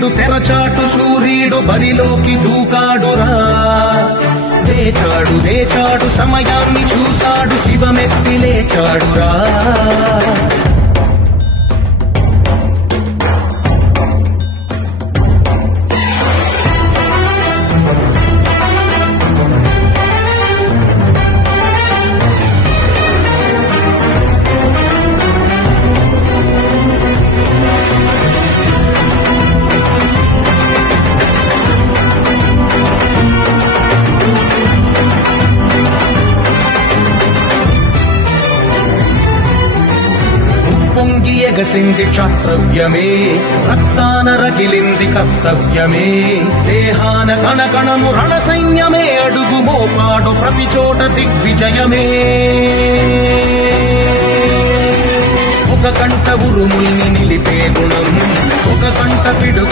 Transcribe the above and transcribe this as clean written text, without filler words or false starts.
తెరచాటు సూర్యుడు బరిలోకి దూకాడురా. లేచాడు లేచాడు సమయాన్ని చూశాడు, శివమెత్తి లేచాడురా. పొంగి ఎగసింది క్షాత్రవ్యమే, రక్తాన రగిలింది కర్తవ్యమే. దేహాన కణకణము రణ సైన్యమే, అడుగు మోపాడు ప్రతి చోట దిగ్విజయమే. ఒక కంట ఉరుముల్ని నిలిపే గుణం, ఒక కంట పిడుగు